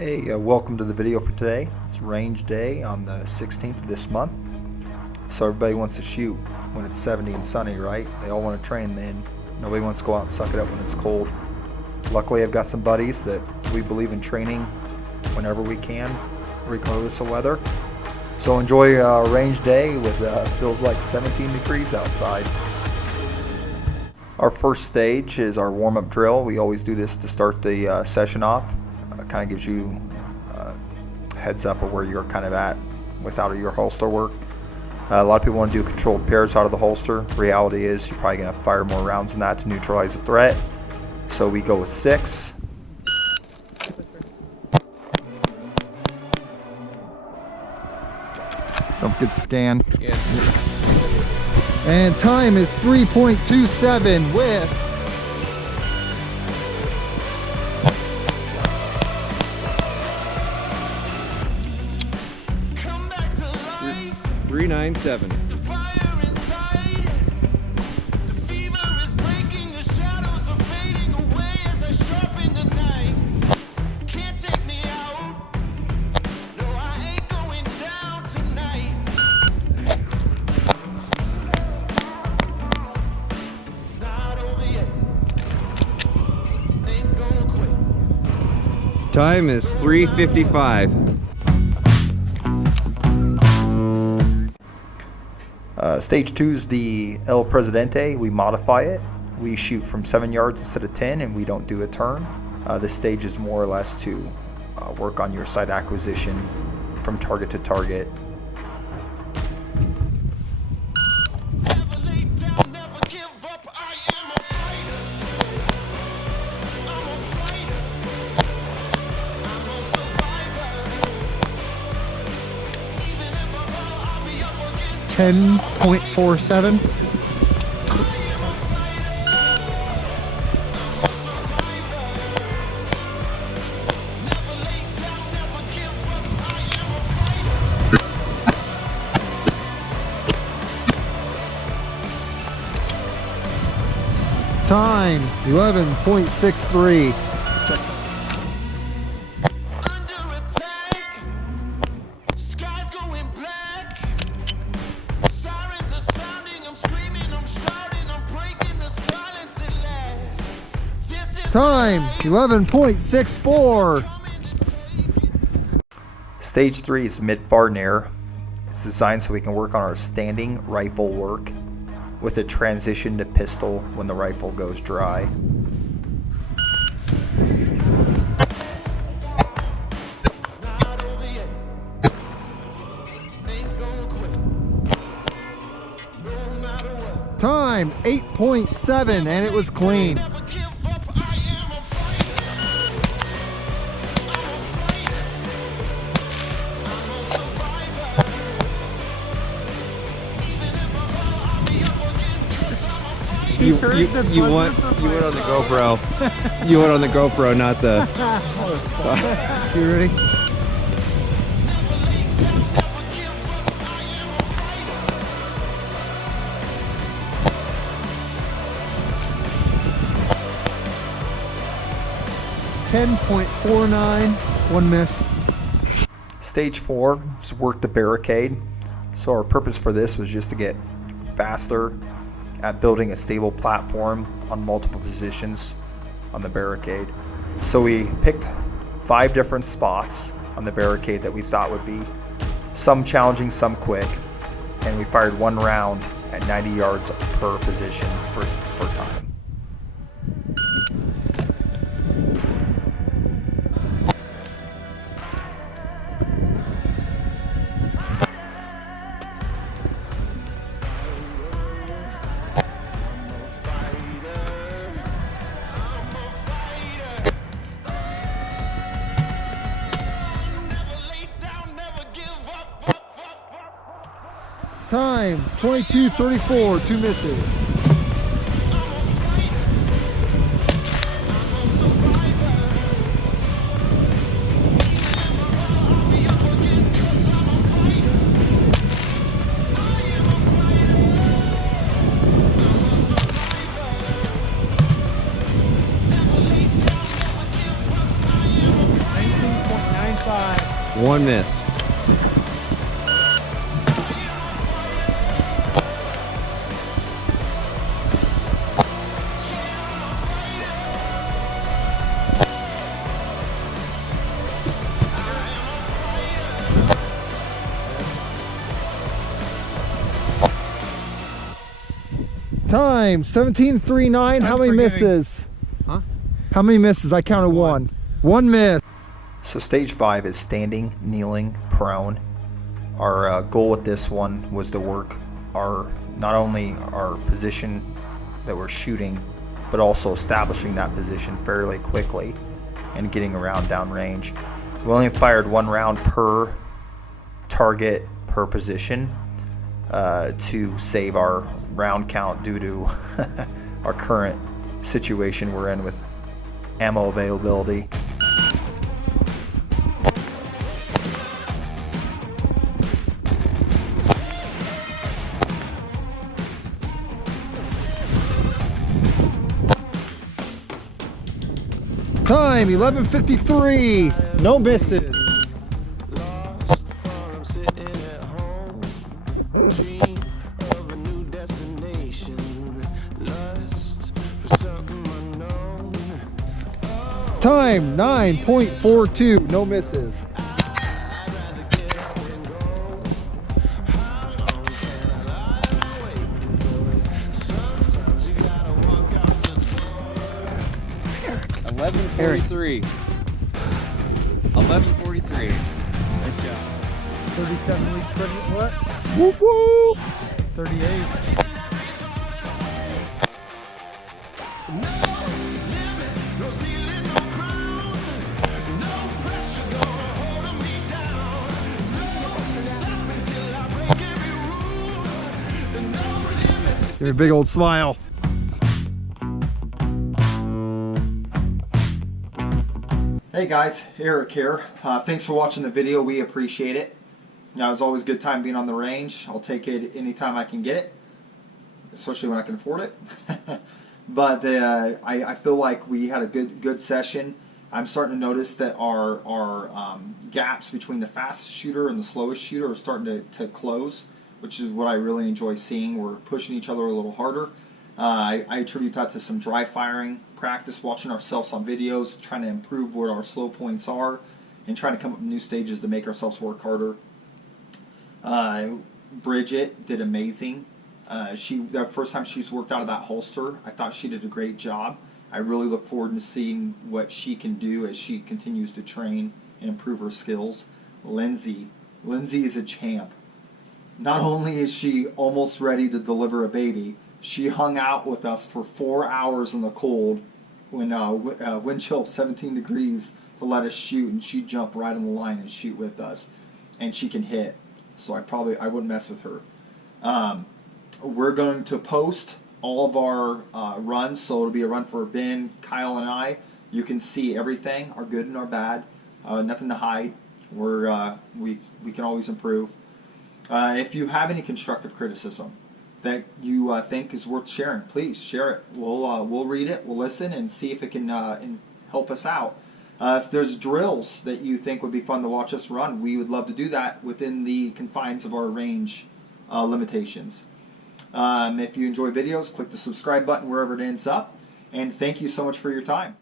Hey, welcome to the video for today. It's range day on the 16th of this month. So everybody wants to shoot when it's 70 and sunny, right? They all want to train then, but nobody wants to go out and suck it up when it's cold. Luckily, I've got some buddies that we believe in training whenever we can, regardless of weather. So enjoy a range day with feels like 17 degrees outside. Our first stage is our warm-up drill. We always do this to start the session off. Kind of gives you heads up of where you're kind of at without your holster work. A lot of people want to do controlled pairs out of the holster. Reality is you're probably going to fire more rounds than that to neutralize the threat. So we go with 6. Don't forget to scan. Yeah. And time is 3.27 with 397. Time is 3:55. Stage 2 is the El Presidente. We modify it. We shoot from 7 yards instead of 10, and we don't do a turn. This stage is more or less to work on your sight acquisition from target to target. .47. Time 11.63. Time 11.64. Stage 3 is mid-far near. It's designed so we can work on our standing rifle work with a transition to pistol when the rifle goes dry. Time 8.7, and it was clean. You went on the GoPro. You went on the GoPro, not the. You ready? .49, one miss. Stage 4 is work the barricade. So our purpose for this was just to get faster at building a stable platform on multiple positions on the barricade. So we picked 5 different spots on the barricade that we thought would be some challenging, some quick, and we fired 1 round at 90 yards per position for time. Time 22:34, 2 misses. 1 miss. Time 17:39. How many misses? Huh? How many misses? I counted one. One miss. So stage 5 is standing, kneeling, prone. Our goal with this one was to work not only our position that we're shooting, but also establishing that position fairly quickly and getting around downrange. We only fired 1 round per target per position to save our round count due to our current situation we're in with ammo availability. Time 11:53. No misses. Time 9.42. No misses. Eric. 11:43. Nice job. 37 weeks pregnant, what? Whoop whoop. 38. Give me a big old smile. Hey guys, Eric here. Thanks for watching the video. We appreciate it. Now, it's always a good time being on the range. I'll take it anytime I can get it, especially when I can afford it. But I feel like we had a good session. I'm starting to notice that our gaps between the fastest shooter and the slowest shooter are starting to close, which is what I really enjoy seeing. We're pushing each other a little harder. I attribute that to some dry firing practice, watching ourselves on videos, trying to improve what our slow points are, and trying to come up with new stages to make ourselves work harder. Bridget did amazing. The first time she's worked out of that holster, I thought she did a great job. I really look forward to seeing what she can do as she continues to train and improve her skills. Lindsay is a champ. Not only is she almost ready to deliver a baby, she hung out with us for 4 hours in the cold when wind chill 17 degrees to let us shoot, and she'd jump right on the line and shoot with us. And she can hit, so I wouldn't mess with her. We're going to post all of our runs, so it'll be a run for Ben, Kyle, and I. You can see everything, our good and our bad. Nothing to hide. We can always improve. If you have any constructive criticism that you think is worth sharing, please share it. We'll read it, we'll listen, and see if it can help us out. If there's drills that you think would be fun to watch us run, we would love to do that within the confines of our range limitations. If you enjoy videos, click the subscribe button wherever it ends up, and thank you so much for your time.